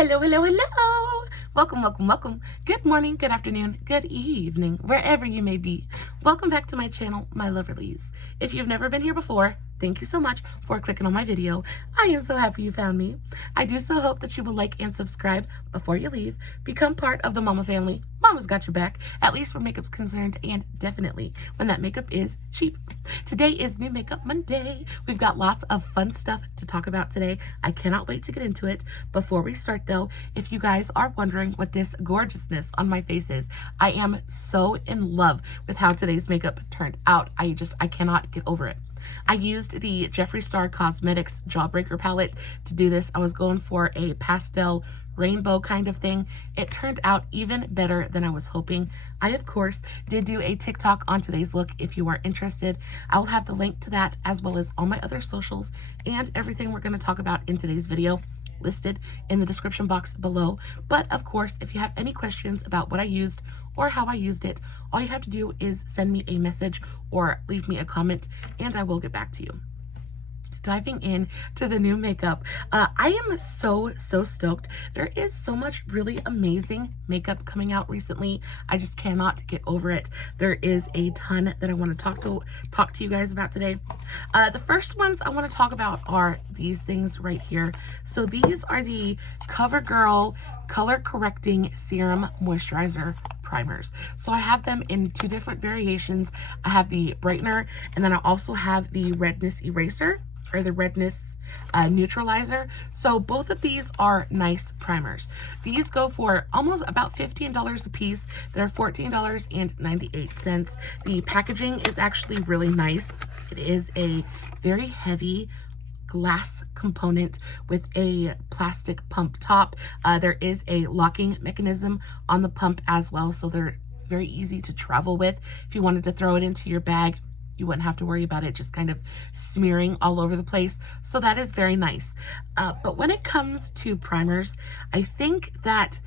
Hello, hello, hello. Welcome, welcome, welcome. Good morning, good afternoon, good evening, wherever you may be. Welcome back to my channel, my lovelies. If you've never been here before, thank you so much for clicking on my video. I am so happy you found me. I do so hope that you will like and subscribe before you leave. Become part of the Mama family. Mama's got your back, at least where makeup's concerned, and definitely when that makeup is cheap. Today is New Makeup Monday. We've got lots of fun stuff to talk about today. I cannot wait to get into it. Before we start though, if you guys are wondering what this gorgeousness on my face is, I am so in love with how today's makeup turned out. I cannot get over it. I used the Jeffree Star Cosmetics Jawbreaker palette to do this. I was going for a pastel rainbow kind of thing. It turned out even better than I was hoping. I, of course, did do a TikTok on today's look if you are interested. I'll have the link to that as well as all my other socials and everything we're going to talk about in today's video listed in the description box below. But of course, if you have any questions about what I used or how I used it, all you have to do is send me a message or leave me a comment and I will get back to you. Diving in to the new makeup, I am so stoked. There is so much really amazing makeup coming out recently. I just cannot get over it. There is a ton that I want to talk to you guys about today. The first ones I want to talk about are these things right here. So these are the Covergirl color correcting serum moisturizer primers. So I have them in two different variations. I have the brightener, and then I also have the redness eraser, or the redness neutralizer. So both of these are nice primers. These go for almost about $15 a piece. They're $14.98. The packaging is actually really nice. It is a very heavy glass component with a plastic pump top. There is a locking mechanism on the pump as well, so they're very easy to travel with. If you wanted to throw it into your bag, you wouldn't have to worry about it just kind of smearing all over the place. So that is very nice. But when it comes to primers, I think that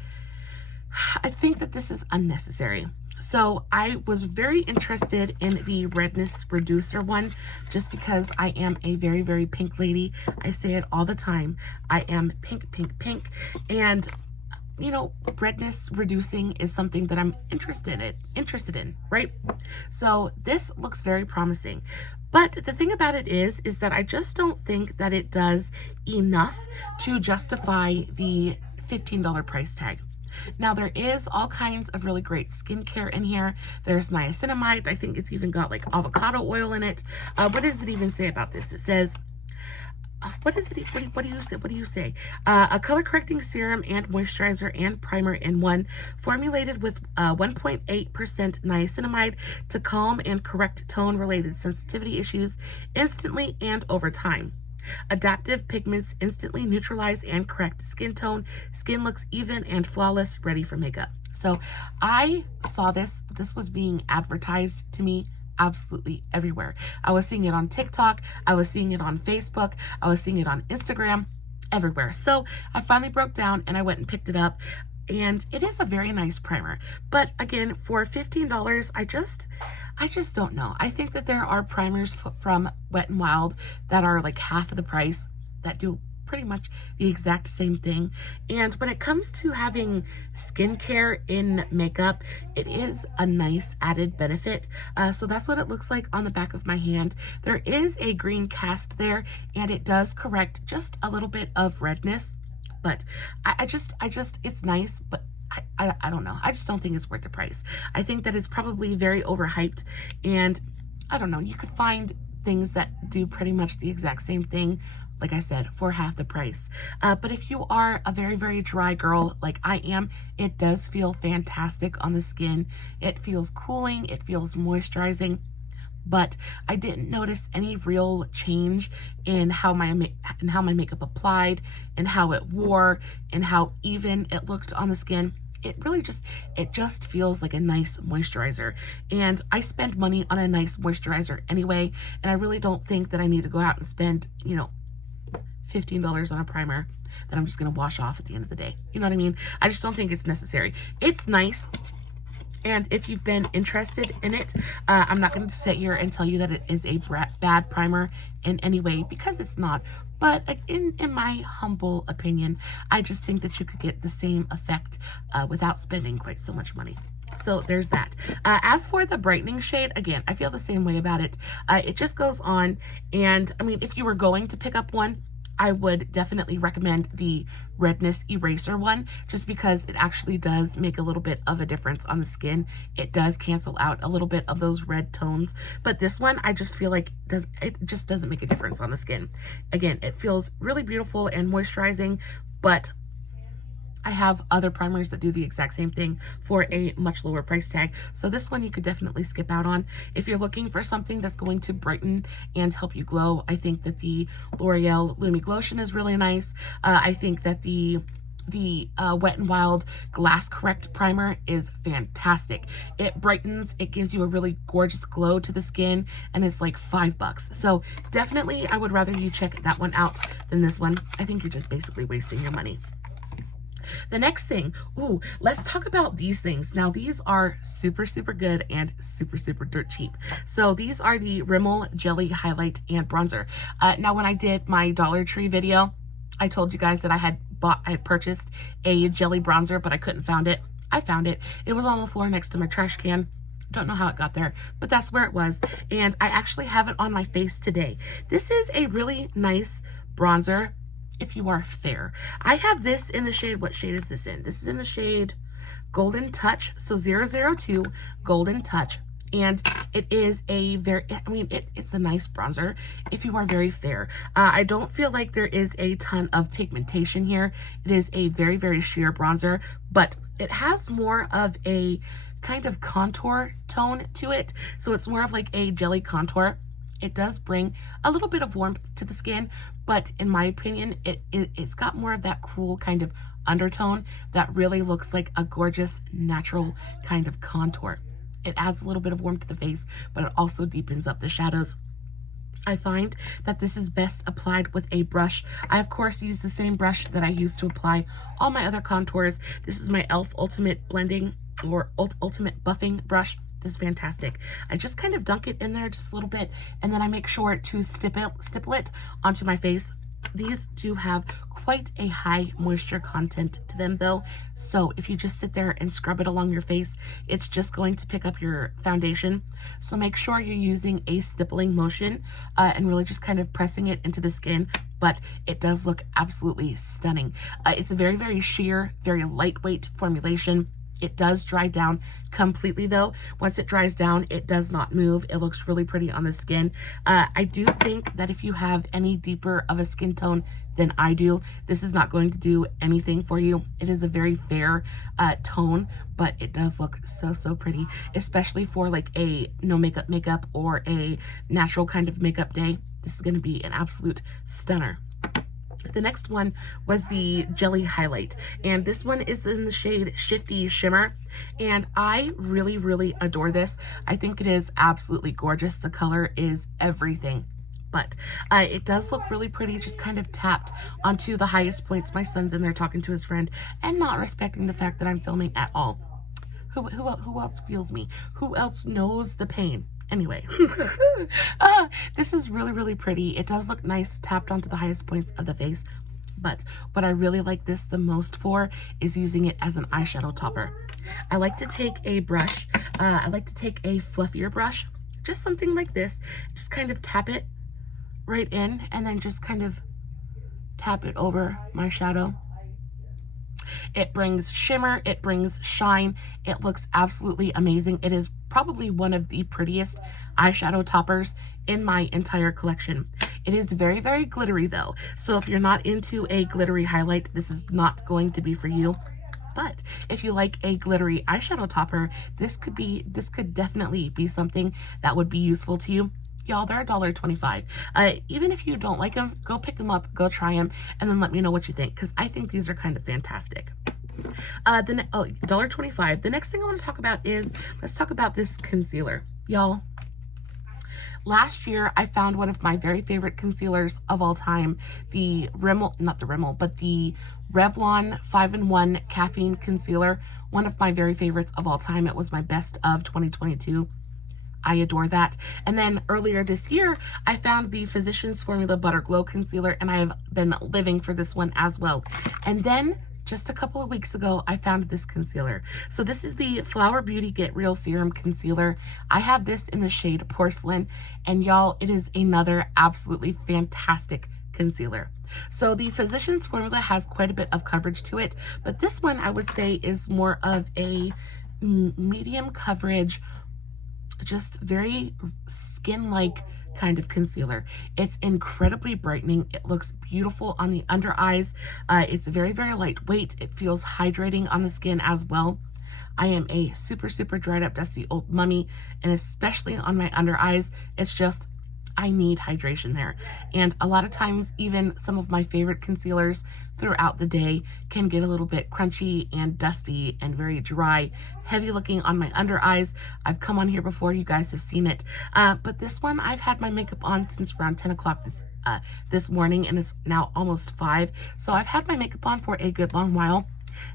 this is unnecessary. So I was very interested in the redness reducer one just because I am a very pink lady. I say it all the time. I am pink, pink, pink. And you know, redness reducing is something that I'm interested in, right? So this looks very promising. But the thing about it is that I just don't think that it does enough to justify the $15 price tag. Now, there is all kinds of really great skincare in here. There's niacinamide. I think it's even got like avocado oil in it. What does it even say about this? It says, what is it? What do you say? A color correcting serum and moisturizer and primer in one, formulated with 1.8% niacinamide to calm and correct tone related sensitivity issues instantly and over time. Adaptive pigments instantly neutralize and correct skin tone. Skin looks even and flawless, ready for makeup. So I saw this was being advertised to me absolutely everywhere. I was seeing it on TikTok, I was seeing it on Facebook, I was seeing it on Instagram, everywhere. So I finally broke down and I went and picked it up, and it is a very nice primer. But again, for $15, I just don't know. I think that there are primers from WetnWild that are like half of the price that do pretty much the exact same thing. And when it comes to having skincare in makeup, it is a nice added benefit. So that's what it looks like on the back of my hand. There is a green cast there, and it does correct just a little bit of redness. But I just, it's nice, but I don't know. I just don't think it's worth the price. I think that it's probably very overhyped, and I don't know. You could find things that do pretty much the exact same thing, like I said, for half the price. But if you are a very dry girl like I am, it does feel fantastic on the skin. It feels cooling, it feels moisturizing, but I didn't notice any real change in how my makeup applied and how it wore and how even it looked on the skin. It just feels like a nice moisturizer, and I spend money on a nice moisturizer anyway, and I really don't think that I need to go out and spend, you know, $15 on a primer that I'm just going to wash off at the end of the day. You know what I mean? I just don't think it's necessary. It's nice. And if you've been interested in it, I'm not going to sit here and tell you that it is a bad primer in any way, because it's not. But in my humble opinion, I just think that you could get the same effect without spending quite so much money. So there's that. As for the brightening shade, again, I feel the same way about it. It just goes on, and I mean, if you were going to pick up one, I would definitely recommend the redness eraser one, just because it actually does make a little bit of a difference on the skin. It does cancel out a little bit of those red tones, but this one I just feel like it just doesn't make a difference on the skin. Again, it feels really beautiful and moisturizing, but I have other primers that do the exact same thing for a much lower price tag. So this one you could definitely skip out on. If you're looking for something that's going to brighten and help you glow, I think that the L'Oreal Lumi Glotion is really nice. I think that the Wet n Wild Glass Correct primer is fantastic. It brightens, it gives you a really gorgeous glow to the skin, and it's like $5. So definitely I would rather you check that one out than this one. I think you're just basically wasting your money. The next thing, let's talk about these things. Now, these are super, super good and super, super dirt cheap. So these are the Rimmel Jelly Highlight and Bronzer. Now, when I did my Dollar Tree video, I told you guys that I had purchased a jelly bronzer, but I couldn't find it. I found it. It was on the floor next to my trash can. Don't know how it got there, but that's where it was. And I actually have it on my face today. This is a really nice bronzer if you are fair. I have this in the shade, what shade is this in? This is in the shade Golden Touch, so 002 Golden Touch. And it is a very, I mean, it's a nice bronzer if you are very fair. I don't feel like there is a ton of pigmentation here. It is a very, very sheer bronzer, but it has more of a kind of contour tone to it. So it's more of like a jelly contour. It does bring a little bit of warmth to the skin, but in my opinion, it's got more of that cool kind of undertone that really looks like a gorgeous natural kind of contour. It adds a little bit of warmth to the face, but it also deepens up the shadows. I find that this is best applied with a brush. I, of course, use the same brush that I use to apply all my other contours. This is my e.l.f. Ultimate Blending or Ultimate Buffing brush. This is fantastic. I just kind of dunk it in there just a little bit, and then I make sure to stipple it onto my face. These do have quite a high moisture content to them though, so if you just sit there and scrub it along your face, it's just going to pick up your foundation. So make sure you're using a stippling motion and really just kind of pressing it into the skin, but it does look absolutely stunning. It's a very, very sheer, very lightweight formulation. It does dry down completely though. Once it dries down, it does not move. It looks really pretty on the skin. I do think that if you have any deeper of a skin tone than I do, this is not going to do anything for you. It is a very fair tone, but it does look so, so pretty, especially for like a no makeup or a natural kind of makeup day. This is going to be an absolute stunner. The next one was the Jelly Highlight, and this one is in the shade Shifty Shimmer, and I really, really adore this. I think it is absolutely gorgeous. The color is everything, but it does look really pretty, just kind of tapped onto the highest points. My son's in there talking to his friend and not respecting the fact that I'm filming at all. Who else feels me? Who else knows the pain? Anyway, this is really, really pretty. It does look nice tapped onto the highest points of the face, but what I really like this the most for is using it as an eyeshadow topper. I like to take a brush, I like to take a fluffier brush, just something like this, just kind of tap it right in and then just kind of tap it over my shadow. It brings shimmer, it brings shine, it looks absolutely amazing. It is probably one of the prettiest eyeshadow toppers in my entire collection. It is very, very glittery though, so if you're not into a glittery highlight, this is not going to be for you. But if you like a glittery eyeshadow topper, this could definitely be something that would be useful to you. Y'all, they're $1.25. Even if you don't like them, go pick them up, go try them, and then let me know what you think, because I think these are kind of fantastic. $1.25. The next thing I want to talk about is, let's talk about this concealer. Y'all, Last year, I found one of my very favorite concealers of all time, the Rimmel, not the Rimmel, but the Revlon 5-in-1 Caffeine Concealer. One of my very favorites of all time. It was my best of 2022. I adore that. And then earlier this year, I found the Physicians Formula Butter Glow Concealer, and I have been living for this one as well. And then just a couple of weeks ago, I found this concealer. So this is the Flower Beauty Get Real Serum Concealer. I have this in the shade Porcelain, and y'all, it is another absolutely fantastic concealer. So the Physicians Formula has quite a bit of coverage to it, but this one I would say is more of a medium coverage, just very skin-like kind of concealer. It's incredibly brightening. It looks beautiful on the under eyes. It's very, very lightweight. It feels hydrating on the skin as well. I am a super, super dried up, dusty old mummy, and especially on my under eyes, it's just, I need hydration there. And a lot of times, even some of my favorite concealers throughout the day can get a little bit crunchy and dusty and very dry, heavy looking on my under eyes. I've come on here before, you guys have seen it. But this one, I've had my makeup on since around 10 o'clock this morning, and it's now almost 5. So I've had my makeup on for a good long while,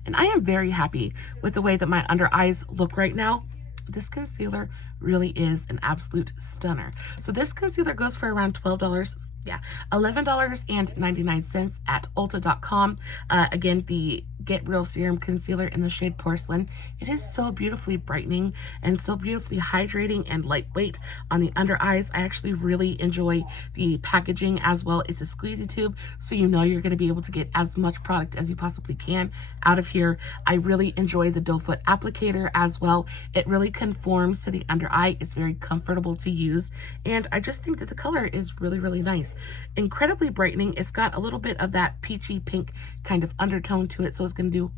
and I am very happy with the way that my under eyes look right now. This concealer really is an absolute stunner. So this concealer goes for around $12. Yeah, $11.99 at Ulta.com. Again, the Get Real Serum Concealer in the shade Porcelain. It is so beautifully brightening and so beautifully hydrating and lightweight on the under eyes. I actually really enjoy the packaging as well. It's a squeezy tube, so you know you're going to be able to get as much product as you possibly can out of here. I really enjoy the doe foot applicator as well. It really conforms to the under eye. It's very comfortable to use, and I just think that the color is really, really nice. Incredibly brightening. It's got a little bit of that peachy pink kind of undertone to it, so it's going to do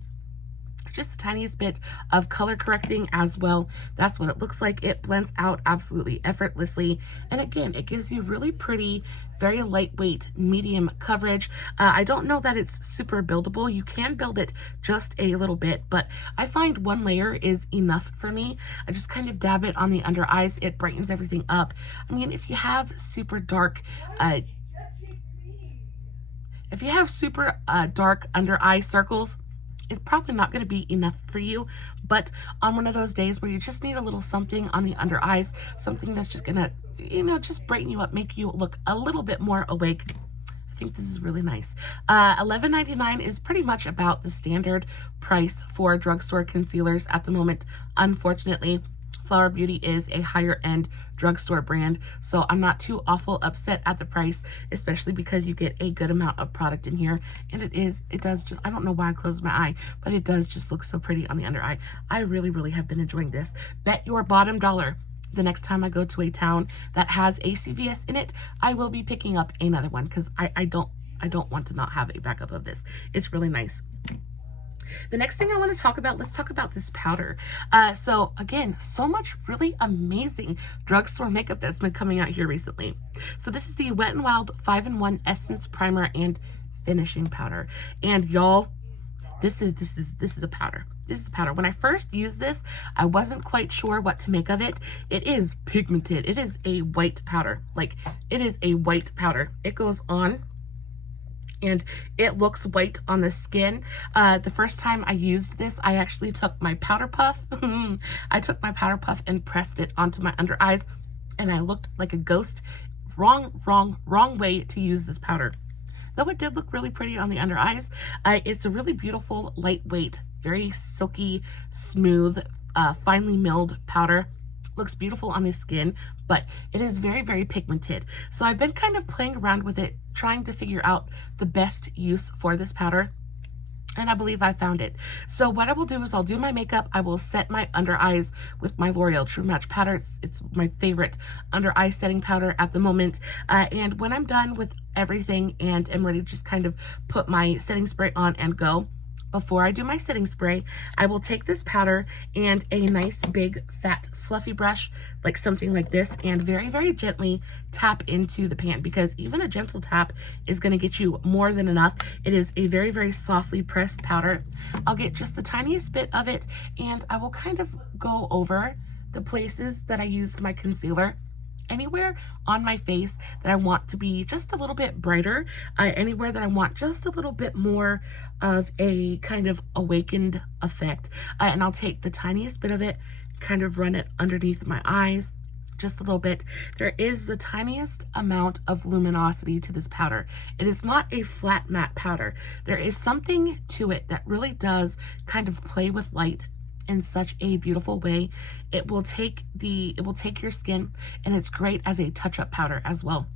just the tiniest bit of color correcting as well. That's what it looks like. It blends out absolutely effortlessly, and again, it gives you really pretty, very lightweight, medium coverage. I don't know that it's super buildable. You can build it just a little bit, but I find one layer is enough for me. I just kind of dab it on the under eyes. It brightens everything up. I mean, if you have super dark dark under eye circles, it's probably not going to be enough for you. But on one of those days where you just need a little something on the under eyes, something that's just gonna, you know, just brighten you up, make you look a little bit more awake, I think this is really nice. $11.99 is pretty much about the standard price for drugstore concealers at the moment. Unfortunately, Flower Beauty is a higher end drugstore brand, so I'm not too awful upset at the price, especially because you get a good amount of product in here, and it does just, I don't know why I closed my eye, but it does just look so pretty on the under eye. I really, really have been enjoying this. Bet your bottom dollar the next time I go to a town that has a CVS in it, I will be picking up another one, because I don't want to not have a backup of this. It's really nice. The next thing I want to talk about, let's talk about this powder. So again, so much really amazing drugstore makeup that's been coming out here recently. So this is the Wet n Wild 5-in-1 Essence Primer and Finishing Powder. And y'all, this is a powder. This is powder. When I first used this, I wasn't quite sure what to make of it. It is pigmented. It is a white powder. Like, it is a white powder. It goes on and it looks white on the skin. The first time I used this, I actually took my powder puff. I took my powder puff and pressed it onto my under eyes, and I looked like a ghost. Wrong way to use this powder. Though it did look really pretty on the under eyes. It's a really beautiful, lightweight, very silky, smooth, finely milled powder. Looks beautiful on the skin, but it is very, very pigmented. So I've been kind of playing around with it, trying to figure out the best use for this powder, and I believe I found it. So what I will do is I'll do my makeup. I will set my under eyes with my L'Oreal True Match powder. It's my favorite under eye setting powder at the moment. And when I'm done with everything and am ready to just kind of put my setting spray on and go, before I do my setting spray, I will take this powder and a nice big fat fluffy brush, like something like this, and very, very gently tap into the pan, because even a gentle tap is going to get you more than enough. It is a very, very softly pressed powder. I'll get just the tiniest bit of it, and I will kind of go over the places that I used my concealer anywhere on my face that I want to be just a little bit brighter, anywhere that I want just a little bit more of a kind of awakened effect. And I'll take the tiniest bit of it, kind of run it underneath my eyes, just a little bit. There is the tiniest amount of luminosity to this powder. It is not a flat matte powder. There is something to it that really does kind of play with light in such a beautiful way. It will take your skin, and it's great as a touch-up powder as well.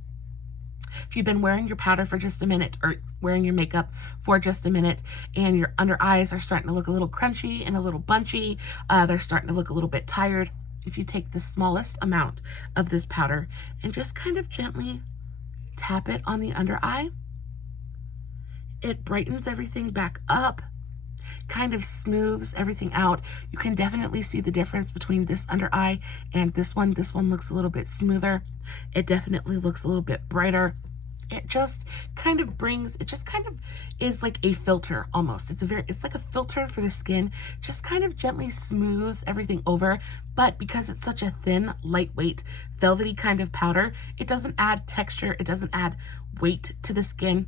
If you've been wearing your powder for just a minute, or wearing your makeup for just a minute, and your under eyes are starting to look a little crunchy and a little bunchy, they're starting to look a little bit tired, if you take the smallest amount of this powder and just kind of gently tap it on the under eye, it brightens everything back up, kind of smooths everything out. You can definitely see the difference between this under eye and this one. This one looks a little bit smoother. It definitely looks a little bit brighter. It just kind of is like a filter almost. It's like a filter for the skin, just kind of gently smooths everything over. But because it's such a thin, lightweight, velvety kind of powder, it doesn't add texture, it doesn't add weight to the skin.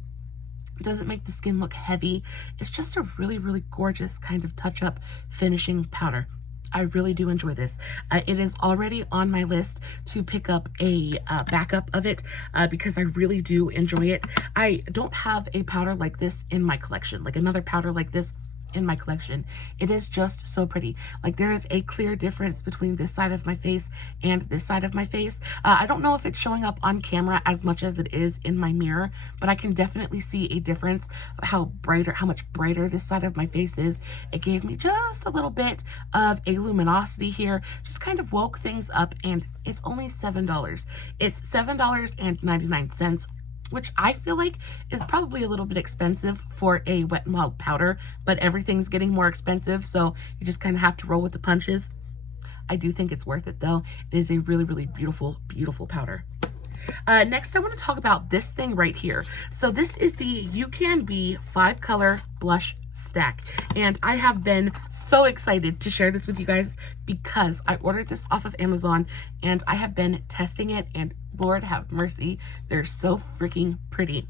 It doesn't make the skin look heavy. It's just a really, really gorgeous kind of touch-up finishing powder. I really do enjoy this. It is already on my list to pick up a backup of it because I really do enjoy it. I don't have a powder like this in my collection, like another powder like this in my collection. It is just so pretty. Like, there is a clear difference between this side of my face and this side of my face. I don't know if it's showing up on camera as much as it is in my mirror, but I can definitely see a difference, how much brighter this side of my face is. It gave me just a little bit of a luminosity here, just kind of woke things up, and it's only $7. It's $7.99, which I feel like is probably a little bit expensive for a Wet n Wild powder, but everything's getting more expensive, so you just kind of have to roll with the punches. I do think it's worth it though. It is a really, really beautiful, beautiful powder. Next, I want to talk about this thing right here. So this is the Ucanbe 5-color blush stack, and I have been so excited to share this with you guys because I ordered this off of Amazon and I have been testing it, and Lord have mercy, they're so freaking pretty.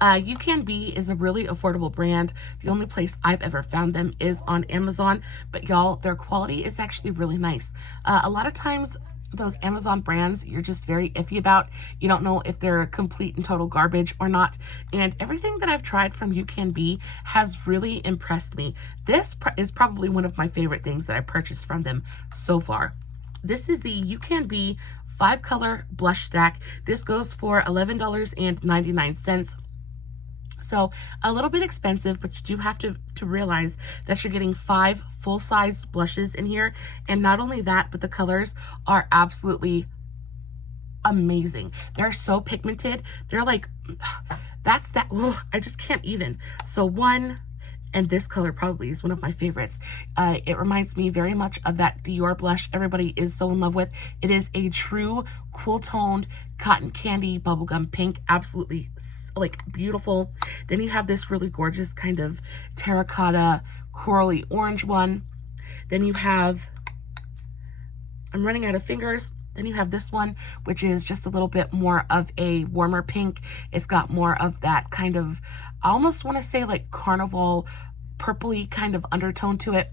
Ucanbe is a really affordable brand. The only place I've ever found them is on Amazon, but y'all, their quality is actually really nice. A lot of times those Amazon brands you're just very iffy about. You don't know if they're complete and total garbage or not. And everything that I've tried from Ucanbe has really impressed me. This is probably one of my favorite things that I purchased from them so far. This is the Ucanbe 5-color blush stack. This goes for $11.99. So a little bit expensive, but you do have to realize that you're getting 5 full-size blushes in here. And not only that, but the colors are absolutely amazing. They're so pigmented. They're like, I just can't even. So one, and this color probably is one of my favorites. It reminds me very much of that Dior blush everybody is so in love with. It is a true cool toned cotton candy bubblegum pink, absolutely like beautiful. Then you have this really gorgeous kind of terracotta corally orange one. Then you have, I'm running out of fingers. Then you have this one, which is just a little bit more of a warmer pink. It's got more of that kind of, I almost want to say like carnival purpley kind of undertone to it.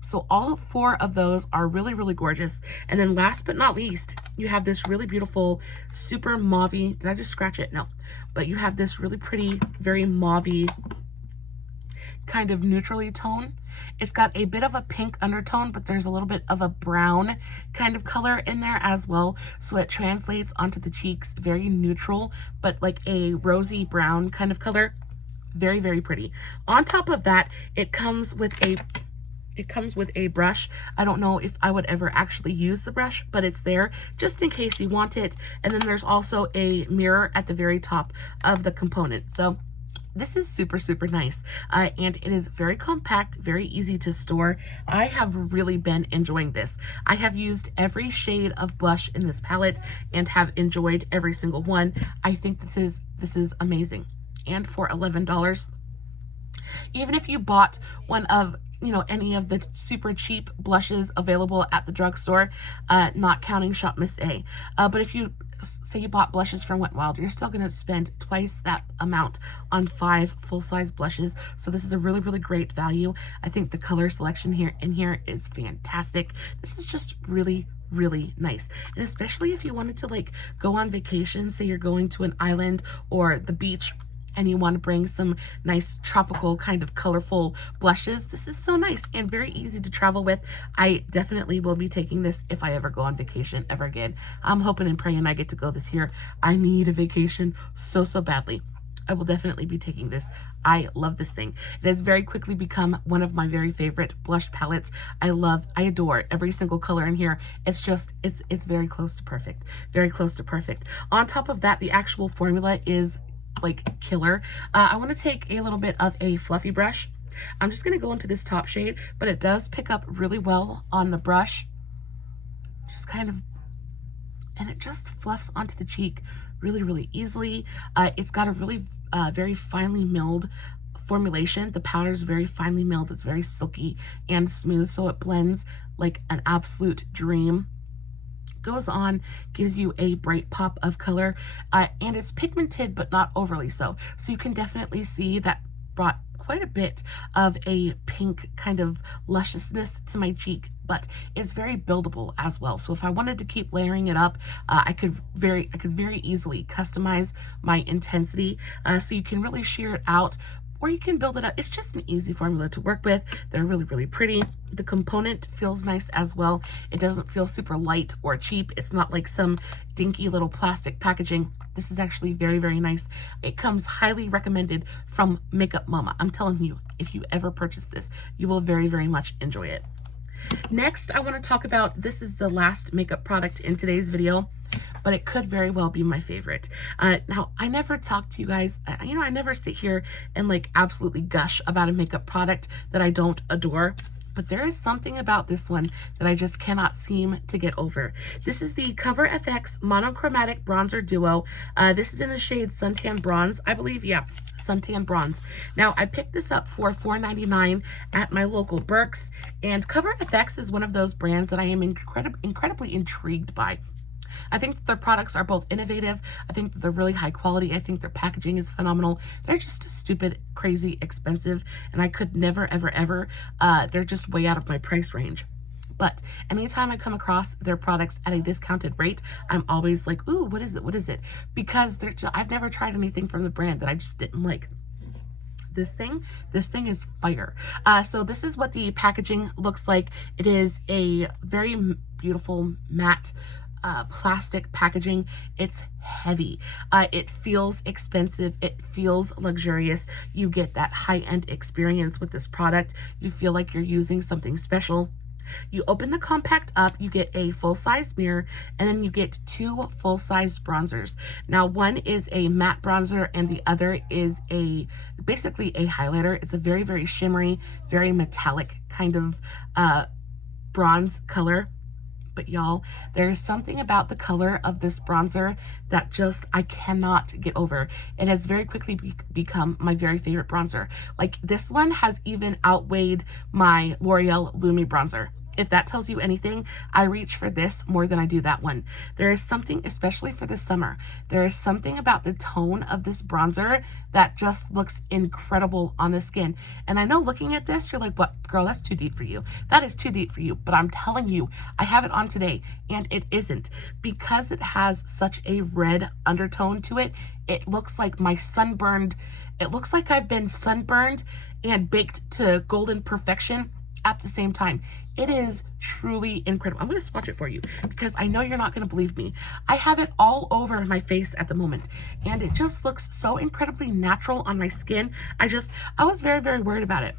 So all 4 of those are really, really gorgeous. And then last but not least, you have this really beautiful, super mauve-y, did I just scratch it? No. But you have this really pretty, very mauve-y kind of neutrally tone. It's got a bit of a pink undertone, but there's a little bit of a brown kind of color in there as well. So it translates onto the cheeks, very neutral, but like a rosy brown kind of color. Very, very pretty. On top of that, it comes with a brush. I don't know if I would ever actually use the brush, but it's there just in case you want it. And then there's also a mirror at the very top of the component. So this is super, super nice. And it is very compact, very easy to store. I have really been enjoying this. I have used every shade of blush in this palette and have enjoyed every single one. I think this is amazing. And for $11, even if you bought one of, you know, any of the super cheap blushes available at the drugstore, not counting Shop Miss A, but if you say you bought blushes from WetnWild, you're still going to spend twice that amount on 5 full-size blushes. So this is a really, really great value. I think the color selection here is fantastic. This is just really, really nice. And especially if you wanted to like go on vacation, say you're going to an island or the beach, and you want to bring some nice tropical kind of colorful blushes, this is so nice and very easy to travel with. I definitely will be taking this if I ever go on vacation ever again. I'm hoping and praying I get to go this year. I need a vacation so badly. I will definitely be taking this. I love this thing. It has very quickly become one of my very favorite blush palettes. I adore every single color in here. It's just, it's very close to perfect. Very close to perfect. On top of that, the actual formula is like killer. I want to take a little bit of a fluffy brush. I'm just going to go into this top shade, but it does pick up really well on the brush. Just kind of, and it just fluffs onto the cheek really, really easily. It's got a really very finely milled formulation. The powder is very finely milled. It's very silky and smooth, so it blends like an absolute dream. Goes on, gives you a bright pop of color, and it's pigmented but not overly so. So you can definitely see that brought quite a bit of a pink kind of lusciousness to my cheek, but it's very buildable as well. So if I wanted to keep layering it up, I could very easily customize my intensity, so you can really sheer it out, or you can build it up. It's just an easy formula to work with. They're really, really pretty. The component feels nice as well. It doesn't feel super light or cheap. It's not like some dinky little plastic packaging. This is actually very, very nice. It comes highly recommended from Makeup Mama. I'm telling you, if you ever purchase this, you will very, very much enjoy it. Next, I want to talk about, this is the last makeup product in today's video, but it could very well be my favorite. Now, I never talk to you guys, you know, I never sit here and like absolutely gush about a makeup product that I don't adore, but there is something about this one that I just cannot seem to get over. This is the FX Monochromatic Bronzer Duo. This is in the shade Suntan Bronze, I believe. Yeah, Suntan Bronze. Now, I picked this up for $4.99 at my local Burke's, and FX is one of those brands that I am incredibly intrigued by. I think that their products are both innovative. I think that they're really high quality. I think their packaging is phenomenal. They're just stupid, crazy expensive, and I could never, ever, they're just way out of my price range. But anytime I come across their products at a discounted rate, I'm always like, ooh, what is it? What is it? Because I've never tried anything from the brand that I just didn't like. This thing is fire. So this is what the packaging looks like. It is a very beautiful matte plastic packaging. It's heavy. It feels expensive. It feels luxurious. You get that high-end experience with this product. You feel like you're using something special. You open the compact up, you get a full-size mirror, and then you get 2 full-size bronzers. Now, one is a matte bronzer and the other is basically a highlighter. It's a very, very shimmery, very metallic kind of bronze color. But y'all, there's something about the color of this bronzer that just I cannot get over. It has very quickly become my very favorite bronzer. Like, this one has even outweighed my L'Oreal Lumi bronzer. If that tells you anything, I reach for this more than I do that one. There is something, especially for the summer, there is something about the tone of this bronzer that just looks incredible on the skin. And I know looking at this, you're like, what, girl, that's too deep for you. That is too deep for you. But I'm telling you, I have it on today and it isn't. Because it has such a red undertone to it, it looks like it looks like I've been sunburned and baked to golden perfection at the same time. It is truly incredible. I'm going to swatch it for you because I know you're not going to believe me. I have it all over my face at the moment and it just looks so incredibly natural on my skin. I was very, very worried about it.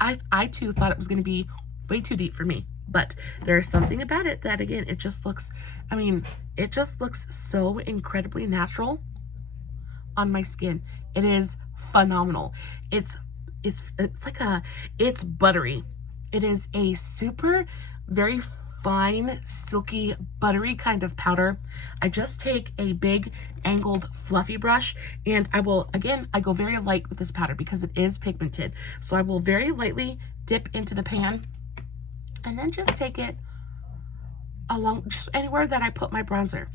I too thought it was going to be way too deep for me, but there's something about it that, again, it just looks, I mean, it just looks so incredibly natural on my skin. It is phenomenal. It's buttery. It is a super, very fine, silky, buttery kind of powder. I just take a big angled fluffy brush and I go very light with this powder because it is pigmented. So I will very lightly dip into the pan and then just take it along just anywhere that I put my bronzer.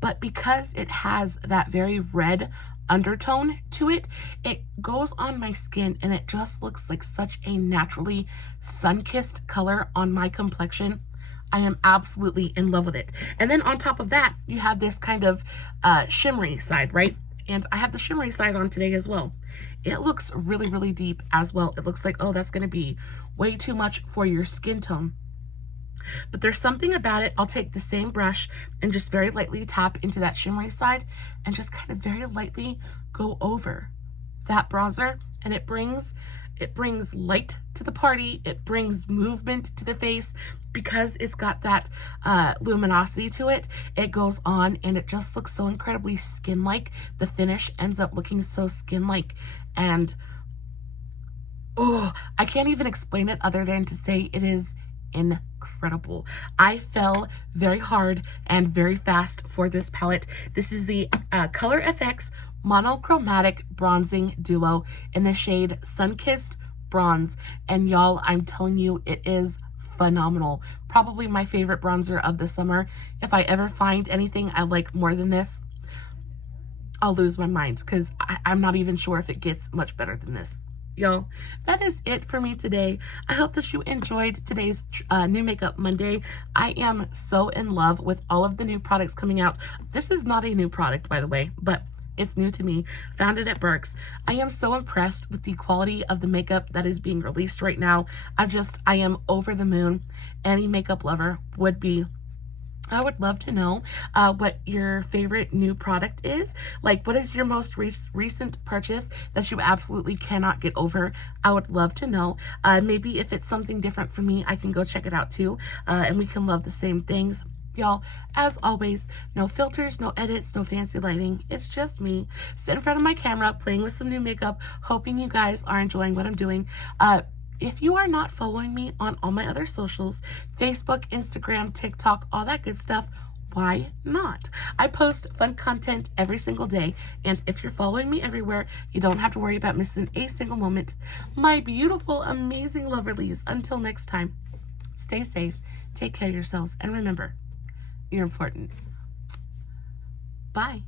But because it has that very red undertone to it, it goes on my skin and it just looks like such a naturally sun-kissed color on my complexion. I am absolutely in love with it. And then on top of that, you have this kind of shimmery side, right? And I have the shimmery side on today as well. It looks really, really deep as well. It looks like, oh, that's going to be way too much for your skin tone. But there's something about it. I'll take the same brush and just very lightly tap into that shimmery side and just kind of very lightly go over that bronzer, and it brings light to the party. It brings movement to the face because it's got that luminosity to it. It goes on and it just looks so incredibly skin-like. The finish ends up looking so skin-like, and oh, I can't even explain it other than to say it is incredible. I fell very hard and very fast for this palette. This is the Color FX Monochromatic Bronzing Duo in the shade Sun-Kissed Bronze. And y'all, I'm telling you, it is phenomenal. Probably my favorite bronzer of the summer. If I ever find anything I like more than this, I'll lose my mind, because I'm not even sure if it gets much better than this. Y'all, that is it for me today. I hope that you enjoyed today's New Makeup Monday. I am so in love with all of the new products coming out. This is not a new product, by the way, but it's new to me. Found it at Burke's. I am so impressed with the quality of the makeup that is being released right now. I am over the moon. Any makeup lover would be. I would love to know what your favorite new product is. Like, what is your most recent purchase that you absolutely cannot get over? I would love to know. Maybe if it's something different for me, I can go check it out too, and we can love the same things. Y'all, as always, no filters, no edits, no fancy lighting. It's just me sitting in front of my camera, playing with some new makeup, hoping you guys are enjoying what I'm doing. If you are not following me on all my other socials, Facebook, Instagram, TikTok, all that good stuff, why not? I post fun content every single day, and if you're following me everywhere, you don't have to worry about missing a single moment. My beautiful, amazing loverlies, until next time, stay safe, take care of yourselves, and remember, you're important. Bye.